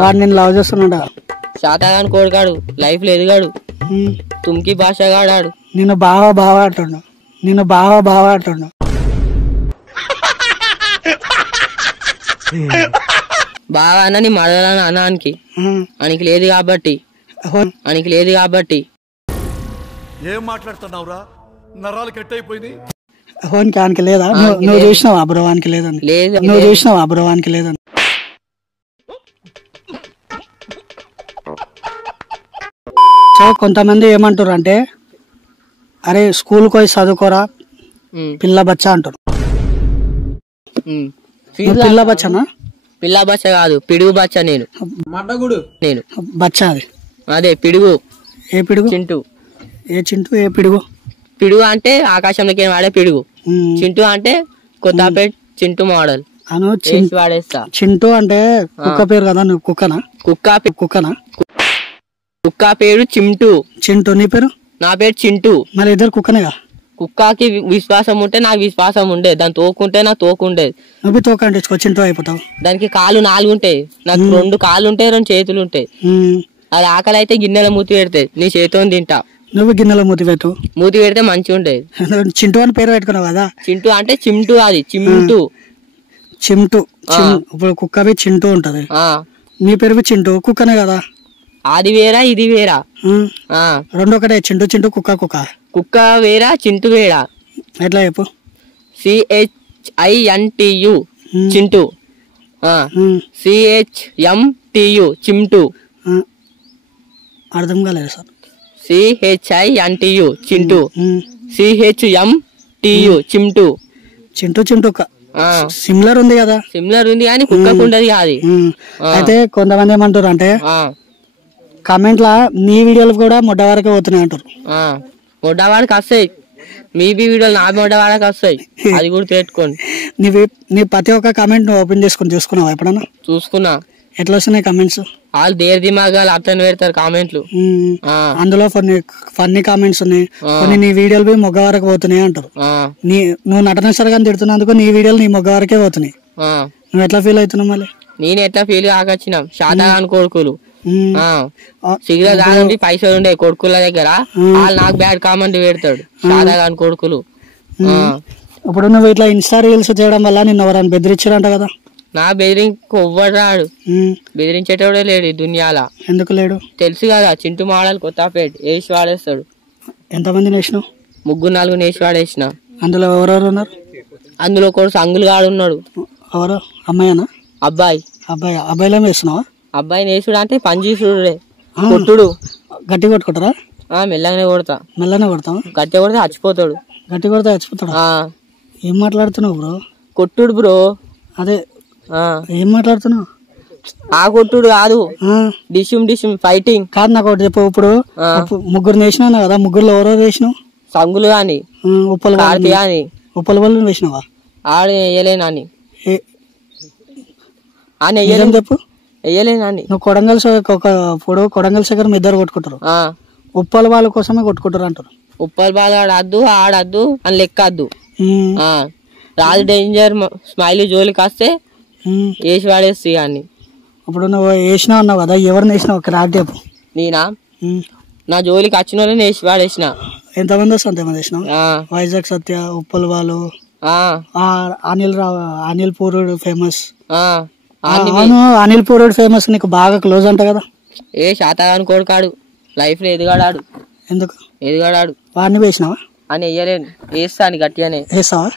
వాడు నేను లవ్ చేస్తున్నాడా? శాతగాని కోడికాడు లైఫ్ లో ఎదిగాడు. తుమ్కి భాషగాడాడు. నిన్ను బాగా అంటుండు. నిన్ను బాగా అంటుండు. బాగా అన్న నీ మడలని అన్నానికి అనికి లేదు కాబట్టి ఏం మాట్లాడుతున్నావురా? నరాలు కట్ అయిపోయింది. హోన్కి ఆనికి లేదా? నువ్వు చూసినావా అబ్రవానికి లేదని? నువ్వు చూసినావా అబ్రవానికి లేదని? సో కొంతమంది ఏమంటారు అంటే, అరే స్కూల్కి పోయి చదువుకోరా పిల్ల బచ్చా అంటారు. పిల్ల బచ్చనా? పిల్ల బచ్చ కాదు, పిడుగు బచ్చ. నేను బచ్చా అది. అదే పిడుగు. ఏ పిడుగు? చింటూ. ఏ చింటూ? ఏ పిడుగు? పిడుగు అంటే ఆకాశంలోకి వాడే పిడుగు. చింటూ అంటే కొత్తపేట చింటూ మోడల్ వాడేస్తా. చింటూ అంటే కుక్క పేరు కదా? నువ్వు కుక్కనా? కుక్క పేరు చింటూ. నీ పేరు? నా పేరు చింటూ. మరి ఇద్దరు కుక్కనేగా? కుక్కకి విశ్వాసం ఉంటే నాకు విశ్వాసం ఉండే, దాని తోకుంటే నాకు తోకుండేది. నువ్వు తోక అంటే చింటూ అయిపోతావు. దానికి కాళ్ళు 4 ఉంటాయి, నాకు 2 కాళ్ళు ఉంటాయి, 2 చేతులు ఉంటాయి. అది ఆకలి అయితే గిన్నెల మూతి పెడతాయి, నీ చేతితో తింటా. నువ్వు గిన్నెలో మూతి పెడితే మంచిగా ఉండేది. చింటూ అని పేరు పెట్టుకున్నావు కదా? చింటూ అంటే చిమ్టు. అది చిమ్టు. ఇప్పుడు కుక్కవి చింటూ ఉంటది, నీ పేరు చింటూ. కుక్కనే కదా? అది వేరా ఇది వేరా? రెండు ఒకటే. చింటూ కుక్క వేరా, చింటూ వేరా. ఎట్లా చెప్పు? CHINTU Chintu, CHMTU Chimtu. అర్థం కాలేదు sir. CHINTU Chintu, CHMTU Chimtu. Chintu similar ఉంది కదా? సిమిలర్ ఉంది కానీ కుక్కకు ఉండదు అది. అయితే కొంతమంది ఏమంటారు అంటే, కామెంట్ లా నీ వీడియోలు కూడా మొడ్డవారకే పోతున్నాయి అంటారు. మొడ్డవాడికి వస్తాయి, మీ వీడియోలు నా మొడ్డవాడకి వస్తాయి, అది కూడా పెట్టుకోండి. నీ ప్రతి ఒక్క కామెంట్ నువ్వు ఓపెన్ చేసుకుని చూసుకున్నావా ఎప్పుడన్నా? చూసుకున్నా. ఎట్లా వస్తున్నాయి కామెంట్స్? వాళ్ళు దేర్ దిమాగాలు అర్థం పెడతారు కామెంట్లు. అందులో ఫన్నీ కామెంట్స్ ఉన్నాయి, కొన్ని నీ వీడియోలు పోయి మొగ్గ వరకు పోతున్నాయి అంటారు. నువ్వు నటనేశ్వర గారిని తిడుతున్నందుకు నీ వీడియోలు నీ మొగ్గ వరకే పోతున్నాయి. నువ్వు ఎట్లా ఫీల్ అవుతున్నావు? మళ్ళీ నేను ఎట్లా ఫీల్ కాకొచ్చినా, శాతగాని కొడుకులు సిగరెట్ తాగండి పైసలు ఉండే కొడుకుల దగ్గర, వాళ్ళు నాకు బ్యాడ్ కామెంట్ పెడతాడు, శాతగాని కొడుకులు. ఇప్పుడు నువ్వు ఇట్లా ఇన్స్టా రీల్స్ చేయడం వల్ల నిన్ను ఎవరైనా బెదిరించారంట కదా? నా బెదిరింపు ఎవ్వడు రాడు, బెదిరించేటోడే లేడు ఈ దునియాలా. ఎందుకు లేడు? తెలుసు కదా, చింటూ మోడల్ కొత్తపేట వేసి వాడేస్తాడు. ఎంతమంది నేసినావు? 3-4 వేసి వాడేసిన. అందులో ఎవరెవరు ఉన్నారు? అందులో కొడుకు సంగులు గాడు ఉన్నాడు. ఎవరు? అమ్మాయినా? అబ్బాయిలో వేస్తున్నావా? అబ్బాయి నేసుడు అంటే పనిచేసుడే, కొట్టుడు. గట్టి కొట్టుకుంటారా? మెల్లగానే కొడతా. గట్టి కొడితే చచ్చిపోతాడు. ఏం మాట్లాడుతున్నావు బ్రో? కొట్టుడు బ్రో. అదే ఏం మాట్లాడుతున్నావు? ఆ కొట్టుడు కాదు, డిషుమ్ ఫైటింగ్ కాదు. నాకు ఒకటి చెప్పు. ఇప్పుడు 3 వేసినా కదా, 3లో ఎవరో వేసినావు? సంగులు గాని ఉప్పల వాళ్ళు వేసినావా? ఆడు వేయలేనాని చెప్పు. వేయలేనాని. నువ్వు కొడంగల్ శేఖర్ ఇద్దరు కొట్టుకుంటారు, ఉప్పల వాళ్ళ కోసమే కొట్టుకుంటారు అంటారు. ఉప్పల వాళ్ళు ఆడద్దు అని లెక్కద్దు. రాజు డేంజర్ స్మైలీ జోలికి వస్తే వేసి వాడేస్తాయి అని. ఇప్పుడు నువ్వు వేసినావు అన్నావు కదా, ఎవరిని వేసినావు? క్రాక్ చెప్పు. నేనా? నా జోలికి వచ్చిన వాళ్ళని వేసి వాడేసిన. ఎంతమంది వస్తే అంతమంది వేసినావు? వైజాగ్ సత్య, ఉప్పల్ వాళ్ళు, అనిల్ పూరుడు ఫేమస్. అనిల్ పూరుడు ఫేమస్, నీకు బాగా క్లోజ్ అంట కదా? ఏ శాతగాని కోడుకాడు లైఫ్ లో ఎదిగాడాడు. ఎందుకు ఎదిగాడాడు? వాడిని వేసినావా? అని వేయలేను, వేస్తా అని గట్టిగానే వేస్తావా?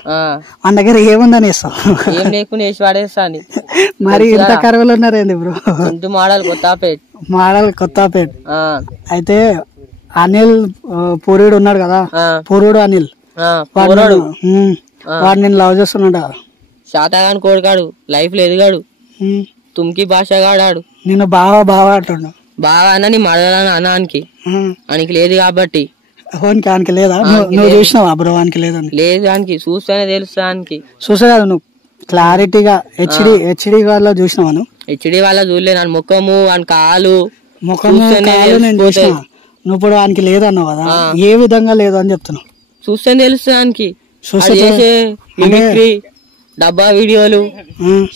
మన దగ్గర ఏముందని వేస్తావు? ఏం లేకుండా వేసి వాడేస్తా అని. మరి ఇంత కరువులు ఉన్నారేంది బ్రో? ఇంటి మోడల్ కొత్తపేట. అయితే అనిల్ పూరుడు ఉన్నాడు కదా, పూరుడు అనిల్, వాడు నేను లవ్ చేస్తున్నాడా? శాతగాని కోడుకాడు లైఫ్ లో ఎదిగాడు. తుమ్కి భాషగాడాడు. నిన్ను బాగా అంటుండు. బాగా అన్న నీ మడలని అన్నానికి అనికి లేదు కాబట్టి. ఆనికి లేదా? నువ్వు చూసినావా అబ్రవానికి లేదని? లేదు, దానికి చూస్తేనే తెలుస్తా. చూసా కదా నువ్వు క్లారిటీగా హెచ్డి వాళ్ళ చూసినావా? హెచ్డి వాళ్ళ చూడలే, నన్ను ముఖము అని కాలు నేను చూసినా. నువ్వు ఇప్పుడు ఆయనకి లేదన్నావు కదా, ఏ విధంగా లేదు అని చెప్తున్నావు? చూస్తేనే తెలుస్తా. ఆయనకి మిమిక్రీ డబ్బా వీడియోలు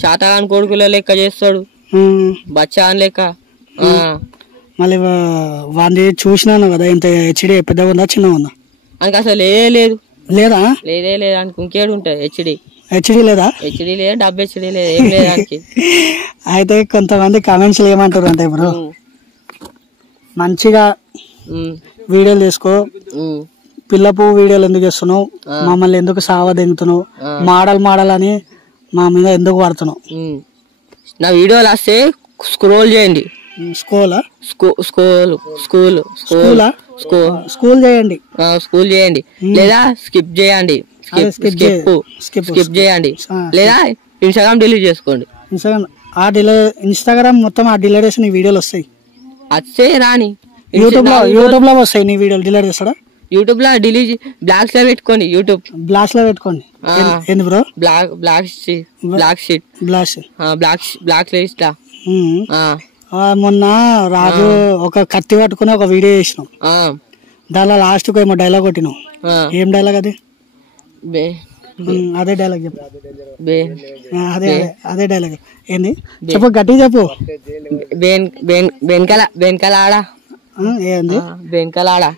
శాతగాని కొడుకుల లెక్క చేస్తాడు. బచ్చా అని లెక్క. మళ్ళీ వాంది చూసినాను కదా, ఇంత హెచ్డి పెద్దగా ఉందా చిన్నగా ఉందా? అందుకు అసలు లేదు లేదా? లేదే లేదు అని ఇంకేడు ఉంటుంది. హెచ్డి లేదా? హెచ్డి లేదు, డబ్బు హెచ్డి లేదు, ఏం లేదు దానికి. అయితే కొంతమంది కామెంట్స్ ఏమంటారు అంటే బ్రో, మంచిగా వీడియోలు తీసుకో, పిల్లపు వీడియోలు ఎందుకు చేస్తున్నావు, మమ్మల్ని ఎందుకు సావ దింగుతున్నావు, మోడల్ అని మా మీద ఎందుకు పడుతున్నావు? నా వీడియోలు వస్తే స్క్రోల్ చేయండి. స్కూల్ చేయండి లేదా స్కిప్ చేయండి, స్కిప్ చేయండి లేదా ఇన్స్టాగ్రామ్ డిలీట్ చేసుకోండి. ఇన్స్టాగ్రామ్ మొత్తం డిలీట్ చేసి నీ వీడియోలు వస్తాయి. వచ్చే రాని యూట్యూబ్ లో వస్తాయి. నీ వీడియోలు డిలీట్ చేస్తాడా? యూట్యూబ్ లో డిలీట్ బ్లాక్స్ లో పెట్టుకోండి. యూట్యూబ్ బ్లాక్స్ లో పెట్టుకోండి. ఏంది బ్రో? Black list. మొన్న రాజు ఒక కత్తి పట్టుకుని ఒక వీడియో చేసినాం, దానిలో లాస్ట్ కు ఏమో డైలాగ్ కొట్టినాం. ఏం డైలాగ్ అది? అదే డైలాగ్ చెప్పు. అదే డైలాగ్ ఏంది చెప్పు, గట్టి చెప్పు. బెంకలాడా ఏంది? బెంకలాడా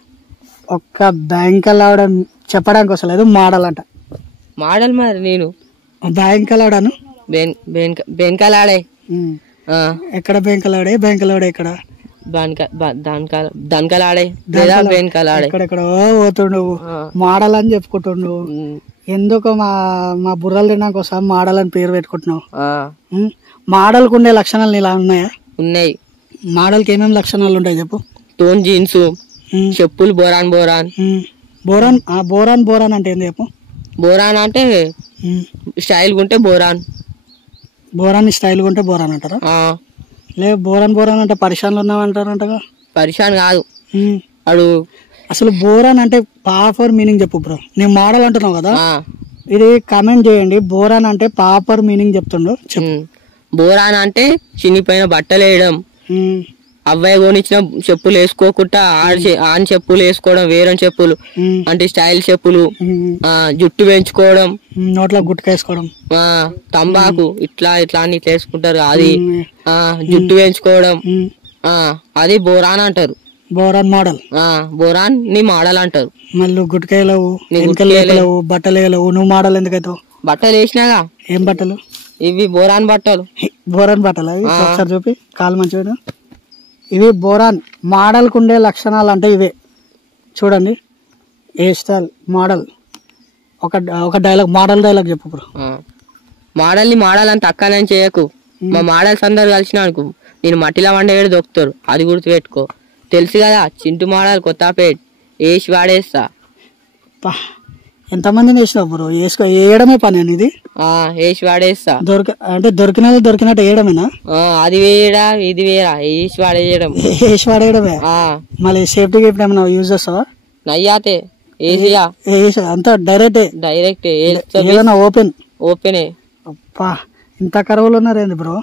ఒక్క బ్యాంకలాడ చెప్పడానికి వస్తలేదు. మోడల్ అంట. మోడల్ మరి నేను బ్యాంకలాడాను. బెంకలాడే ఎక్కడ? బ్యాంకలాడే ఎక్కడ? దన్కలాడే లేదా బెంకలాడే ఎక్కడెక్కడో పోతుండు. మోడల్ అని చెప్పుకుంటుండు. ఎందుకు మా బుర్రలు తిన్నాక ఒకసారి మోడల్ అని పేరు పెట్టుకుంటున్నావు? మోడల్ కు ఉండే లక్షణాలు ఇలా ఉన్నాయా? ఉన్నాయి. మోడల్ కి ఏమేమి లక్షణాలు ఉంటాయి చెప్పు. టోన్ జీన్స్, చెప్పులు బోరాన్ అంటే ఏంది చెప్పు. బోరాన్ అంటే స్టైల్ గుంటే బోరాన్ స్టైల్ గుంటే బోరాన్ అంటారా? లే బోరాన్ అంటే పరిశాన్లు ఉన్నామంటారంటగా. పరిశాన్ కాదు అడు. అసలు బోరాన్ అంటే ప్రాపర్ మీనింగ్ చెప్పు బ్రో. నేను మోడల్ అంటున్నావు కదా, ఇది కామెంట్ చేయండి. బోరాన్ అంటే ప్రాపర్ మీనింగ్ చెప్తుండు. బోరాన్ అంటే చినిపోయిన బట్టలు వేయడం, అబ్బాయి కొనిచ్చిన చెప్పులు వేసుకోకుండా ఆన్ చెప్పులు వేసుకోవడం, వేరే చెప్పులు అంటే స్టైల్ చెప్పులు, జుట్టు పెంచుకోవడం, నోట్లో గుట్టుకేసుకోవడం, తంబాకు ఇట్లా అని ఇట్లా వేసుకుంటారు, అది జుట్టు పెంచుకోవడం, అది బోరాన్ అంటారు. Boron model. బోరాన్ ని మోడల్ అంటారు. మళ్ళీ గుట్కాయలేవు, బట్టలు వేయలేవు, నువ్వు మోడల్ ఎందుకైతావు? బట్టలు వేసినాగా. ఏం బట్టలు? ఇవి బోరాన్ బట్టలు. ఒకసారి చూపి, కాలు మంచిగా. ఇవి బోరాన్ మోడల్ కు ఉండే లక్షణాలు అంటే ఇవే. చూడండి, ఏ స్టైల్ మోడల్. ఒక డైలాగ్, మోడల్ డైలాగ్ చెప్పు బ్రో. మోడల్ ని మోడల్ అని తక్కువ చేయకు. మా మోడల్స్ అందరు కలిసిన అనుకో నేను మట్టిలో వండేడు దొక్కుతారు, అది గుర్తు పెట్టుకో. తెలుసు కదా, చింటు మోడల్ కొత్తపేట్ వేసి వాడేస్తా. ఎంతమందిని వేసినావు బ్రో? వేయడమే పని అని ఇది. వేసి వాడేస్తా. దొరికినట్టు వేయడమేనా? అది వేయడా ఇది వేయరా, వేసి వాడేయడమే. మళ్ళీ సేఫ్టీ గిఫ్ట్ ఏమైనా యూజ్ చేస్తావా? నయ్యాతే అంతా డైరెక్ట్ ఏదైనా ఓపెనే. ఇంత కరువులు ఉన్నారు ఏంది బ్రో?